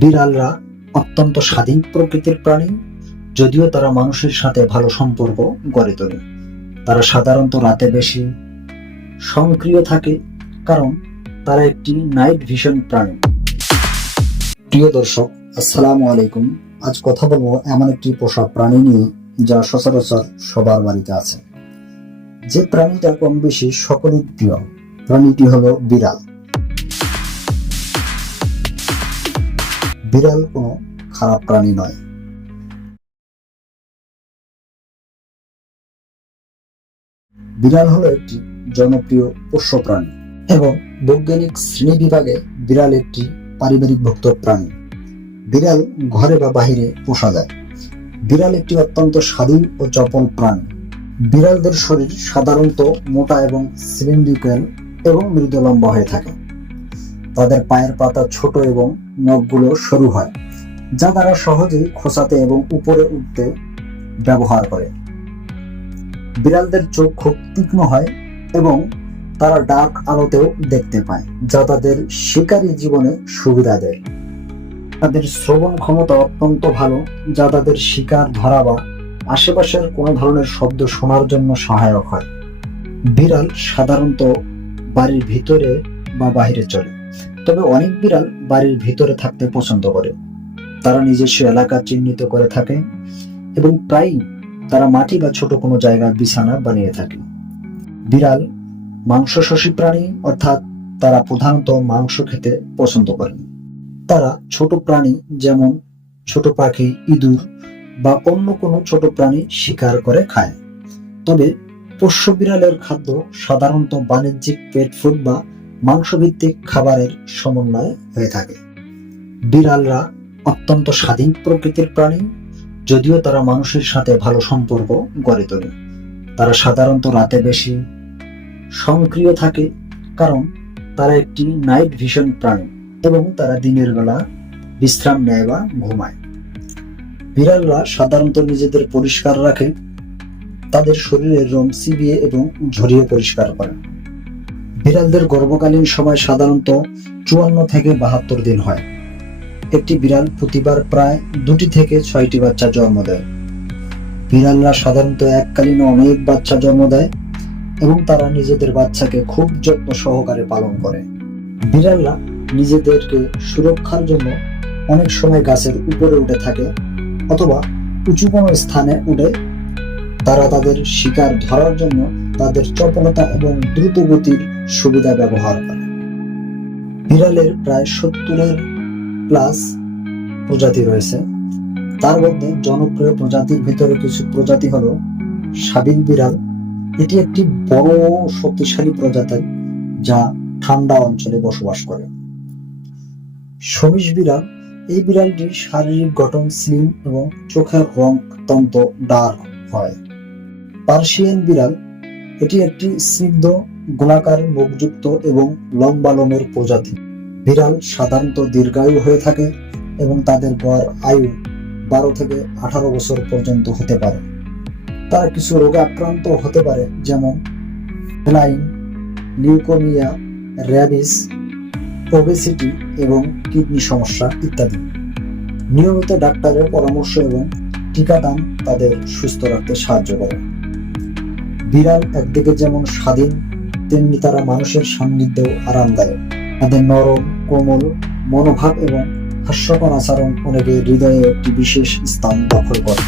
বিড়ালরা অত্যন্ত স্বাধীন প্রকৃতির প্রাণী, যদিও তারা মানুষের সাথে ভালো সম্পর্ক গড়ে তোলে। তারা সাধারণত রাতে বেশি সক্রিয় থাকে, কারণ তারা একটি নাইট ভিশন প্রাণী। প্রিয় দর্শক, আসসালামু আলাইকুম। আজ কথা বলবো এমন একটি পোষা প্রাণী নিয়ে যা সচরাচর সবার বাড়িতে আছে। যে প্রাণীটা কম বেশি সকলের প্রিয়, প্রাণীটি হলো বিড়াল। বিড়াল কোনো খারাপ প্রাণী নয়। বিড়াল হলো একটি জনপ্রিয় পোষ্য প্রাণী এবং বৈজ্ঞানিক শ্রেণী বিভাগে বিড়াল একটি পারিবারিকভুক্ত প্রাণী। বিড়াল ঘরে বা বাহিরে পোষা যায়। বিড়াল একটি অত্যন্ত স্বাধীন ও চপল প্রাণী। বিড়ালদের শরীর সাধারণত মোটা এবং সিলিন্ড্রিক্যাল এবং মৃদু লম্বা হয়ে থাকে। তাদের পায়ের পাতা ছোট এবং নখগুলো সরু হয়, যা তারা সহজেই খোঁচাতে এবং উপরে উঠতে ব্যবহার করে। বিড়ালদের চোখ খুব তীক্ষ্ণ হয় এবং তারা ডার্ক আলোতেও দেখতে পায়, যা তাদের শিকারী জীবনে সুবিধা দেয়। তাদের শ্রবণ ক্ষমতা অত্যন্ত ভালো, যা তাদের শিকার ধরা বা আশেপাশের কোনো ধরনের শব্দ শোনার জন্য সহায়ক হয়। বিড়াল সাধারণত বাড়ির ভিতরে বা বাইরে চলে, তবে অনেক বিড়াল বাড়ির ভিতরে থাকতে পছন্দ করে। তারা নিজস্ব এলাকা চিহ্নিত করে থাকে এবং প্রায়ই তারা মাটি বা ছোট কোনো জায়গায় বিছানা বানিয়ে থাকে। বিড়াল মাংসশোষী প্রাণী, অর্থাৎ তারা প্রধানত মাংস খেতে পছন্দ করে। তারা ছোট প্রাণী যেমন ছোট পাখি, ইঁদুর বা অন্য কোনো ছোট প্রাণী শিকার করে খায়। তবে পোষ্য বিড়ালের খাদ্য সাধারণত বাণিজ্যিক পেট ফুড বা মাংসভিত্তিক খাবারের সমন্বয়ে হয়ে থাকে। বিড়ালরা অত্যন্ত স্বাধীন প্রকৃতির প্রাণী, যদিও তারা মানুষের সাথে ভালো সম্পর্ক গড়ে তোলে। তারা সাধারণত রাতে বেশি সক্রিয় থাকে, কারণ তারা একটি নাইট ভিশন প্রাণী এবং তারা দিনের বেলা বিশ্রাম নেয় বা ঘুমায়। বিড়ালরা সাধারণত নিজেদের পরিষ্কার রাখে, তাদের শরীরের রোম চিবিয়ে এবং ঝরিয়ে পরিষ্কার করে। বিড়ালদের গর্ভকালীন সময় সাধারণত 54 থেকে 72 দিন হয়। একটি বিড়াল প্রতিবার প্রায় 2 থেকে 6টি বাচ্চা জন্ম দেয়। বিড়ালরা সাধারণত এককালীন অনেক বাচ্চা জন্ম দেয় এবং তারা নিজেদের বাচ্চাকে খুব যত্ন সহকারে পালন করে। বিড়ালরা নিজেদেরকে সুরক্ষার জন্য অনেক সময় গাছের উপরে উঠে থাকে অথবা উঁচু কোনো স্থানে উঠে। তারা তাদের শিকার ধরার জন্য তাদের চপলতা এবং দ্রুত গতির সুবিধা ব্যবহার করে। বিড়ালের প্রায় 70-এর প্লাস প্রজাতি রয়েছে। তার মধ্যে জনপ্রিয় প্রজাতির ভিতরে কিছু প্রজাতি হলো সাবিল বিড়াল। এটি একটি বড় শক্তিশালী প্রজাতি যা ঠান্ডা অঞ্চলে বসবাস করে। সমিস বিড়াল, এই বিড়ালটির শারীরিক গঠন স্লিম এবং চোখের রং অত্যন্ত ডার্ক হয়। পার্সিয়ান বিড়াল, এটি একটি স্নিগ্ধ গোলাকার মুখযুক্ত এবং লম্বা লোমের প্রজাতি। বিড়াল সাধারণত দীর্ঘায়ু হয়ে থাকে এবং তাদের গড় আয়ু 12 থেকে 18 বছর পর্যন্ত হতে পারে। তারা কিছু রোগে আক্রান্ত হতে পারে, যেমন ফেলাইন, লিউকোমিয়া, র্যাবিস, ওবেসিটি এবং কিডনি সমস্যা ইত্যাদি। নিয়মিত ডাক্তারের পরামর্শ এবং টিকাদান তাদের সুস্থ রাখতে সাহায্য করে। বিড়াল একদিকে যেমন স্বাধীন, তেমনি তারা মানুষের সান্নিধ্যেও আরামদায়ক। তাদের নরম, কোমল মনোভাব এবং হাস্যকর আচরণ অনেকের হৃদয়ে একটি বিশেষ স্থান দখল করে।